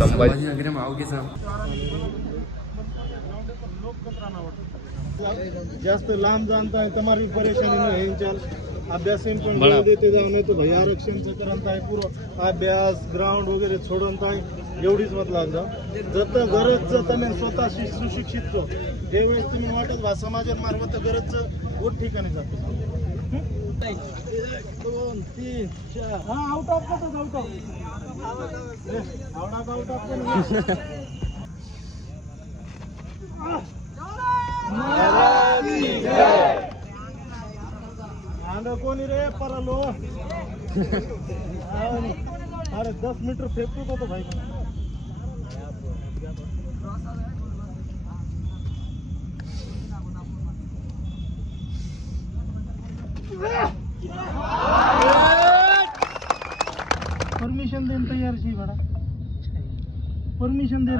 संभाजीनगर में आओगे साहब जास्त लांब जाणता है तुम्हारी परेशानी नहीं है चल अभ्यास देते जाऊ नाही तो भाई आरक्षणचं करत आहे पुरं अभ्यास ग्राउंड वगैरे सोडवत आहे एवढीच मत लागलं जत गरज तुम्ही स्वतः सुशिक्षित छो ज्यावेळेस तुम्ही वाटत वा समाजामार्फत गरज बहुत ठिकाणी जातो 1 2 3 4 हा आउट ऑफ आंधळ कोणी रे परलो अरे 10 मीटर फेकतो तो भाई परमिशन देन तयार छी बडा परमिशन दे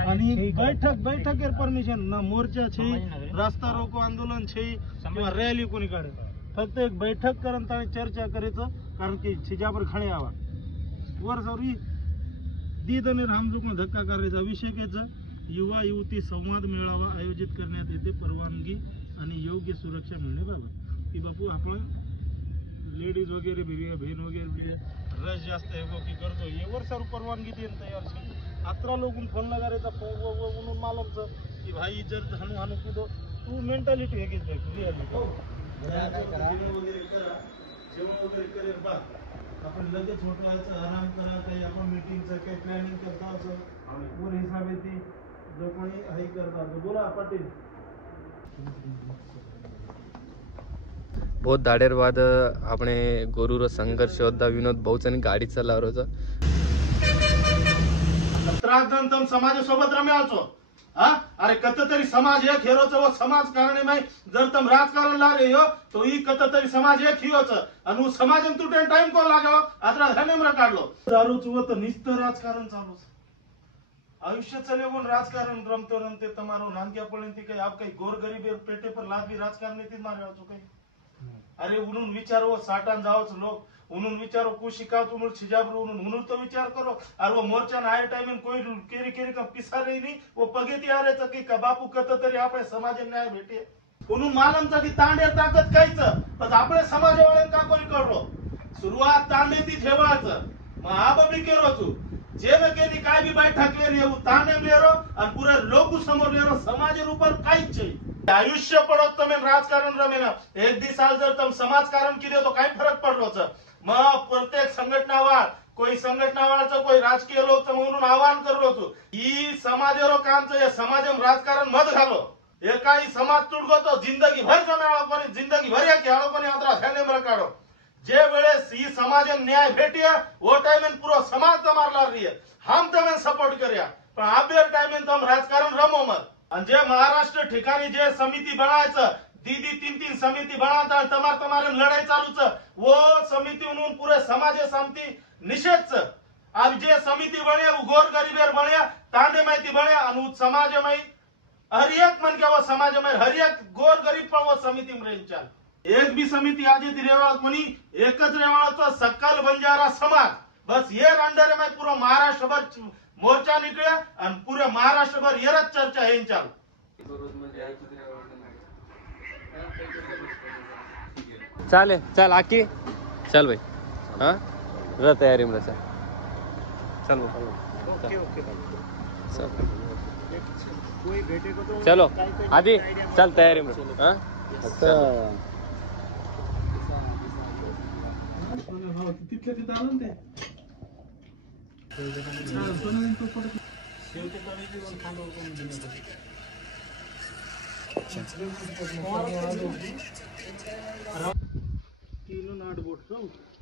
आणि बैठक कर परमिशन ना मोर्चा छे रास्ता रोको आंदोलन छे किंवा रॅली कोणी काढे फक्त एक बैठक करन आणि चर्चा करायचं कारण की छिजापर खाणे आवा वर सरी दीद आणि हम लोक धक्का करायचा विषय घ्यायचा युवा युवती संवाद मेळावा आयोजित करण्यात येते परवानगी आणि योग्य सुरक्षा मिळण्याबाबत की बापू आपण लेडीज वगैरे बहीण वगैरे रस जास्त है की करतो ये वर सर परवानगी देन तयार छे अतरा लोगून फोन लगारेचा म्हणून मालमचं की भाई जर हाणू हाणू कुदो तू मेंटॅलिटी आहे की क्लिअरली वगैरे करा जेवण वगैरे करेल बा आपण लगेच होटलाचं आराम करा काही आपण मीटिंगचं काही प्लॅनिंग करता असं पूर हिसाब येते जो कोणी हे करता बोला पाटील बहुत दाडेर बाद આપણે ગુરુરો સંઘર્ષ યોદ્ધા વિનોદ બહુચની ગાડી ચલાવરો છે त्रास जण तम समाजासोबत रम्याचो हा अरे कत तरी समाज एक हेरोच व समाज कारणे मै जर तम राजकारण ला रे हो तो ई कत तरी समाज एक हियोच अनु समाजन तुटे टाइम को लागो आत्रा धनेमरा काढलो दारू चुवत निस्त राजकारण चालू आयुष्य चले कोण राजकारण रमते तमारो नानक्या पळंती काही आप काही गोरगरीब पेटे पर लादवी राजकारण नीति मारे हो काही अरे उन्होंने विचारो साटान जाओ लोग उन्होंने विचारो को शिकायत उन्होंने छिजाबरू उन्होंने तो विचार करो और वो मोर्चा ना आए टाइम में कोई केरी केरी का पिसा रही नहीं वो पगेती आ रहे की का बापू कत तरी आपले समाज न्याय भेटे उन्होंने मालमचा की तांडे ताकद काहीच पण आपले समाजवाले का कोणी कळलो सुरुवात तांडेती ठेवायचं मग आबी केरो तू जे न केली काय बी बैठक ले रही तांडे लेरो और पूरे लोक समोर लेरो समाज ऊपर काहीच आयुष्य पडत तुम्ही राजकारण रमेना एक दिवसाल जर तुम समाजकारण केले तो काही फरक पडलो मग प्रत्येक संघटनावाळ कोई संघटनावाळचं कोई राजकीय लोक म्हणून आवाहन करलो तू ही समाजेरो कामचं समाजम राजकारण मत घालो एकाही समाज तुडगो तो जिंदगी भर जमेळो कोणी जिंदगी भर या खेळो कोणी आत्रा ध्याने मर काढो जे वेळेस ही समाजम न्याय भेटिया वो टाइम पूरा समाज तमारला रही हम तुम्हें सपोर्ट करिया पण आबेर टाइम तुम राजकारण रमो मत आणि जे महाराष्ट्र ठिकाणी जे समिती बनायचं दीदी 3-3 समिति बनाता तुम्हारे लड़ाई चालूच वो समिति उन्होंने पूरे समाज समिति निषेध अब जे समिति बने गोर गरीबेर बने तांडे माहिती बने समाज में हर एक मन के वो समाज में हर एक गोर गरीब पर वो समिति में चाल एक भी समिति आज रेवाड़ा कोनी एकच रेवाड़ा तो सकल बंजारा समाज बस ये अंडर में पूरा महाराष्ट्र भर मोर्चा निकले और पूरे महाराष्ट्र भर ये चर्चा है चाल चाले चल आकी चल भाई हाँ रह तैयारी में चल चल चलो आदि चल तैयारी में हाँ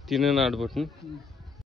तीन नाट बोट